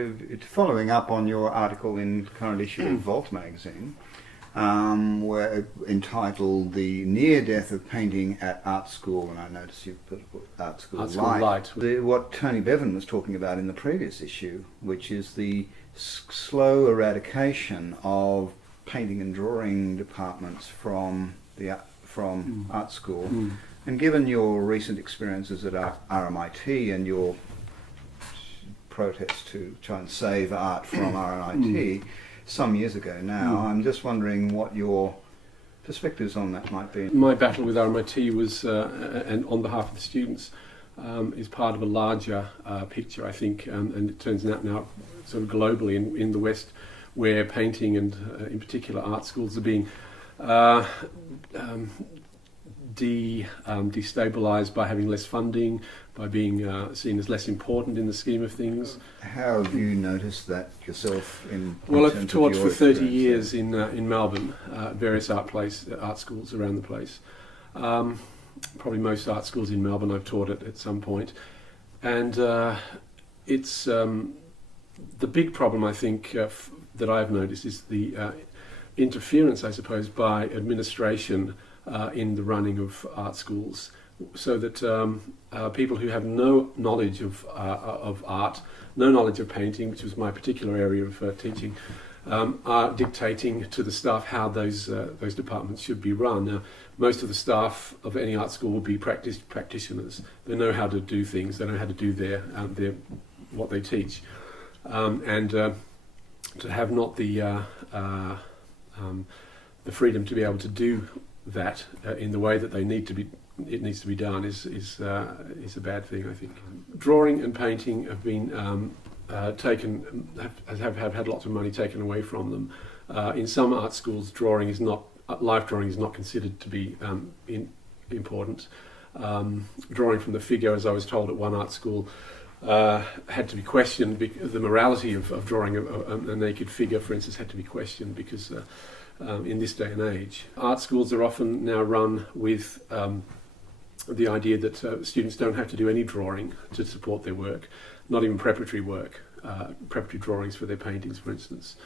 It's following up on your article in current issue of Volt magazine, where entitled "The Near Death of Painting at Art School," and I noticed you put Art School Lite. What Tony Bevan was talking about in the previous issue, which is the slow eradication of painting and drawing departments from art school. And given your recent experiences at RMIT and your protest to try and save art from RMIT some years ago now, I'm just wondering what your perspectives on that might be. My battle with RMIT was, and on behalf of the students, is part of a larger picture, I think, and it turns out now sort of globally in the West, where painting and in particular art schools are being destabilised by having less funding, by being seen as less important in the scheme of things. How have you noticed that yourself? Well, I've taught for 30 years in Melbourne, various art schools around the place. Probably most art schools in Melbourne I've taught at some point. And it's the big problem, I think, that I've noticed is the interference, I suppose, by administration in the running of art schools, so that people who have no knowledge of art, no knowledge of painting, which was my particular area of teaching, are dictating to the staff how those departments should be run. Now, most of the staff of any art school will be practitioners. They know how to do things. They know how to do their what they teach, and to have not the freedom to be able to do that in the way that it needs to be done is a bad thing, I think. Drawing and painting have been have had lots of money taken away from them. In some art schools, life drawing is not considered to be important. Drawing from the figure, as I was told at one art school, had to be questioned. The morality of drawing a naked figure, for instance, had to be questioned because in this day and age, art schools are often now run with the idea that students don't have to do any drawing to support their work, not even preparatory work, preparatory drawings for their paintings, for instance,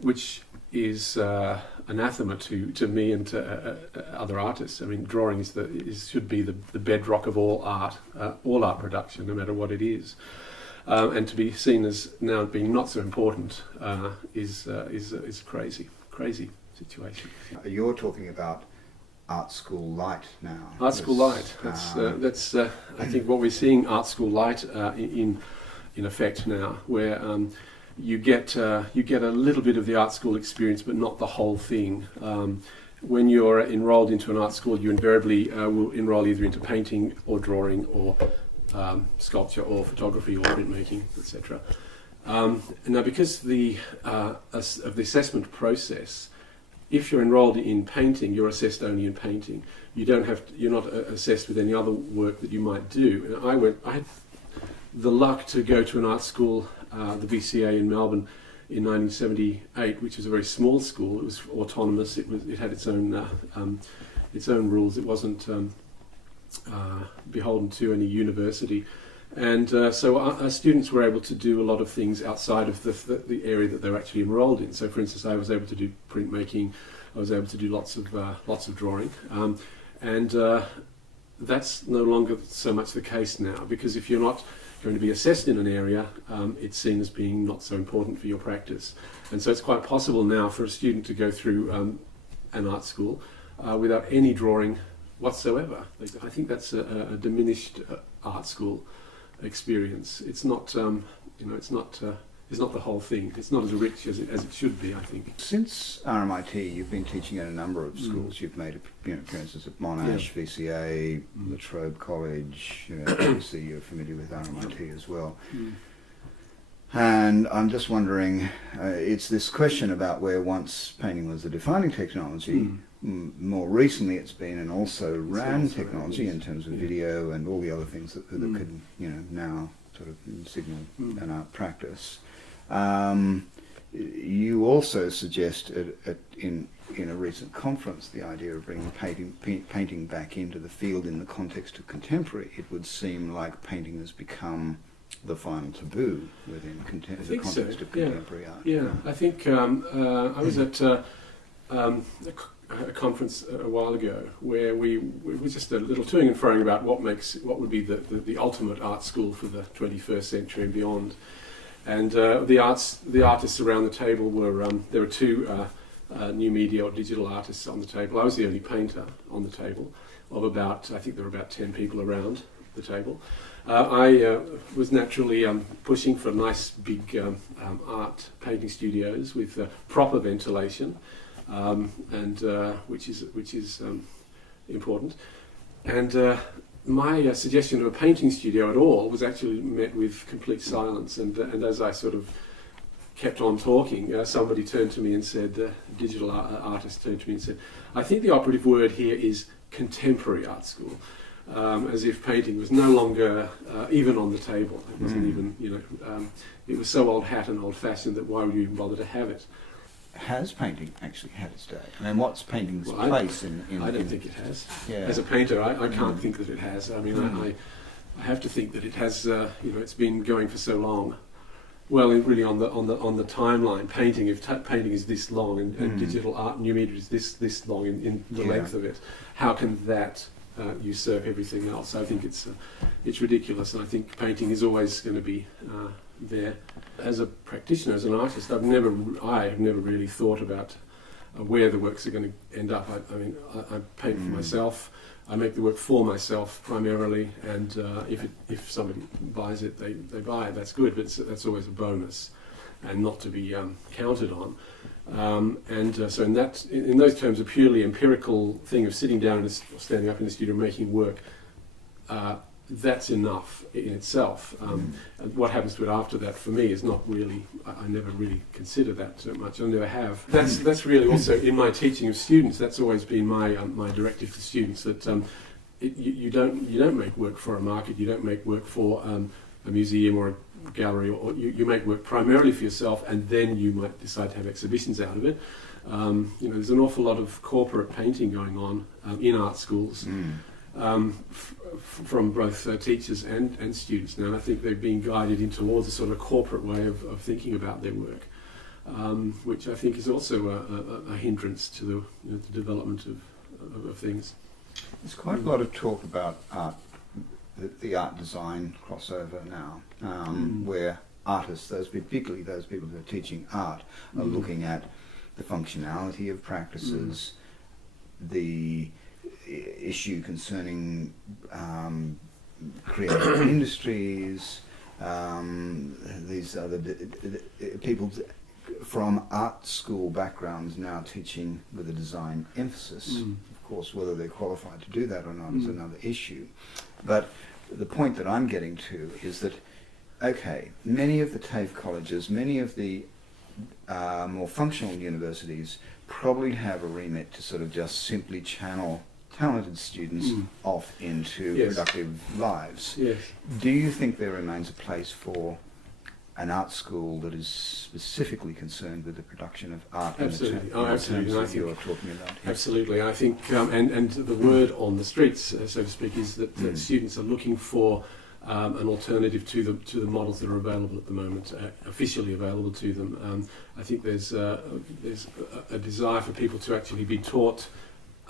which is anathema to me and to other artists. I mean, drawing should be the bedrock of all art production, no matter what it is. And to be seen as now being not so important is a crazy situation. You're talking about Art School Lite now. Art School Lite. That's I think what we're seeing Art School Lite in effect now, where you get a little bit of the art school experience, but not the whole thing. When you're enrolled into an art school, you invariably will enroll either into painting or drawing or sculpture or photography or printmaking, etc. Now, because of the assessment process, if you're enrolled in painting, you're assessed only in painting. You're not assessed with any other work that you might do. And I had the luck to go to an art school, the VCA in Melbourne, in 1978, which was a very small school. It was autonomous. It had its own rules. It wasn't beholden to any university, and so our students were able to do a lot of things outside of the area that they were actually enrolled in. So, for instance, I was able to do printmaking. I was able to do lots of drawing, and that's no longer so much the case now, because if you're not going to be assessed in an area, it's seen as being not so important for your practice. And so it's quite possible now for a student to go through an art school without any drawing whatsoever. I think that's a diminished art school experience. It's not, it's not the whole thing. It's not as rich as it should be, I think. Since RMIT, you've been teaching at a number of schools. You've made appearances at Monash, VCA, La Trobe College. Obviously, you're familiar with RMIT as well. And I'm just wondering, it's this question about where once painting was the defining technology. More recently, it's been and also ran technology in terms of video and all the other things that could now sort of signal an art practice. You also suggested in a recent conference the idea of bringing painting back into the field in the context of contemporary. It would seem like painting has become the final taboo within the context of contemporary art. Yeah, I think I was at a conference a while ago where we were just a little toing and froing about what would be the ultimate art school for the 21st century and beyond. And the artists around the table were there were two new media or digital artists on the table. I was the only painter on the table of I think there were about 10 people around the table. I was naturally pushing for nice big art painting studios with proper ventilation, and which is important. And my suggestion of a painting studio at all was actually met with complete silence. And as I sort of kept on talking, somebody turned to me and said, digital artist turned to me and said, "I think the operative word here is contemporary art school." As if painting was no longer even on the table. It wasn't even, it was so old hat and old fashioned that why would you even bother to have it? Has painting actually had its day? I mean, what's painting's place in... I don't think it has. Yeah. As a painter, I can't think that it has. I mean, I have to think that it has, it's been going for so long. Well, really on the timeline, painting, if painting is this long and digital art, new media is this long in the length of it, how can that usurp everything else? I think it's ridiculous, and I think painting is always going to be there. As a practitioner, as an artist, I've never really thought about where the works are going to end up. I paint for myself. I make the work for myself primarily, and if somebody buys it, they buy it. That's good, but that's always a bonus, and not to be counted on. So in those terms, a purely empirical thing of sitting down and standing up in the studio and making work, that's enough in itself. And what happens to it after that, for me, is not really. I never really consider that so much. I never have. That's really also in my teaching of students. That's always been my directive to students, that you don't make work for a market. You don't make work for a museum or a gallery, or you make work primarily for yourself, and then you might decide to have exhibitions out of it. There's an awful lot of corporate painting going on in art schools. From both teachers and students now. I think they've been guided in towards a sort of corporate way of thinking about their work, which I think is also a hindrance to the development of things. There's quite a lot of talk about art, the art design crossover now, where artists, particularly those people who are teaching art, are looking at the functionality of practices, the issue concerning creative industries, these other people from art school backgrounds now teaching with a design emphasis. Of course, whether they're qualified to do that or not is another issue. But the point that I'm getting to is that, okay, many of the TAFE colleges, many of the more functional universities probably have a remit to sort of just simply channel talented students off into productive lives. Yes. Do you think there remains a place for an art school that is specifically concerned with the production of art? Absolutely. Absolutely. I think you're talking about here? Absolutely. I think, and the word on the streets, so to speak, is that students are looking for an alternative to the models that are available at the moment, officially available to them. I think there's a desire for people to actually be taught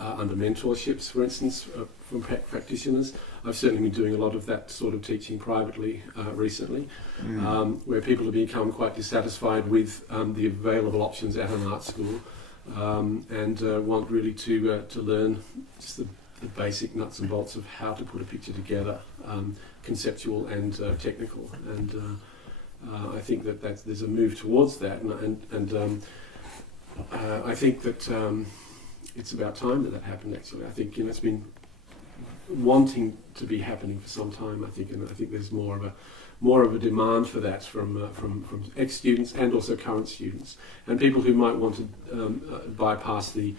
under mentorships, for instance, from practitioners. I've certainly been doing a lot of that sort of teaching privately recently, where people have become quite dissatisfied with the available options at an art school, and want really to learn just the basic nuts and bolts of how to put a picture together, conceptual and technical. And I think that there's a move towards that, and I think that it's about time that happened. Actually, I think it's been wanting to be happening for some time. I think, and I think there's more of a demand for that from ex-students and also current students, and people who might want to bypass the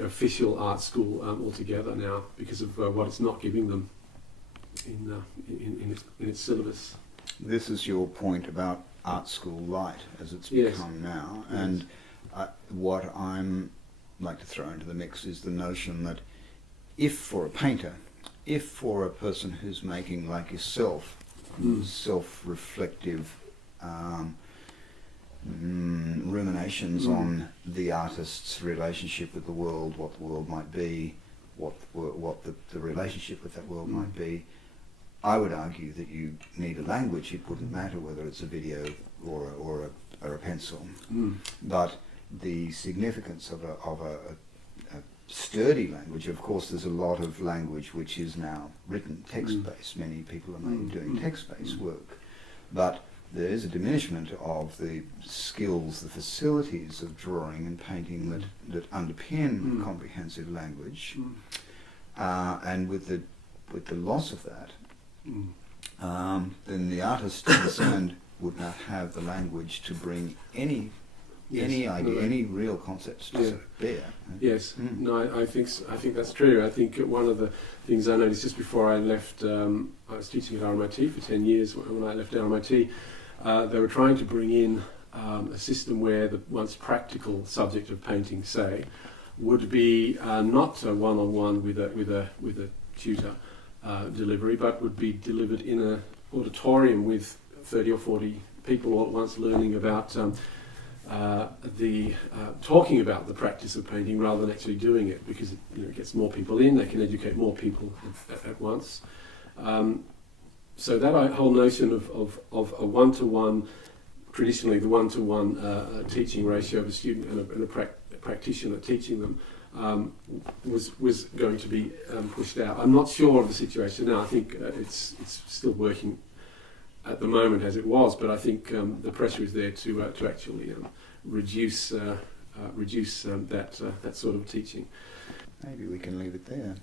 official art school altogether now because of what it's not giving them in its syllabus. This is your point about Art School Lite as it's become now, and what I'm like to throw into the mix is the notion that if for a painter, if for a person who's making, like yourself, self-reflective ruminations on the artist's relationship with the world, what the world might be, what the relationship with that world might be. I would argue that you need a language. It wouldn't matter whether it's a video or a pencil, but the significance of a sturdy language. Of course, there's a lot of language which is now written text-based. Many people are doing text-based work, but there is a diminishment of the skills, the facilities of drawing and painting that underpin comprehensive language, and with the loss of that, then the artist concerned would not have the language to bring any idea, any real concepts to bear. Yes, no, I think that's true. I think one of the things I noticed just before I left, I was teaching at RMIT for 10 years. When I left RMIT, they were trying to bring in a system where the once practical subject of painting, say, would be not a one-on-one with a tutor delivery, but would be delivered in an auditorium with 30 or 40 people all at once, learning about talking about the practice of painting rather than actually doing it, because it gets more people in, they can educate more people at once. So that whole notion of a one-to-one, traditionally the one-to-one teaching ratio of a student and a practitioner teaching them, was going to be pushed out. I'm not sure of the situation now. I think it's still working at the moment as it was, but I think the pressure is there to actually reduce that sort of teaching. Maybe we can leave it there.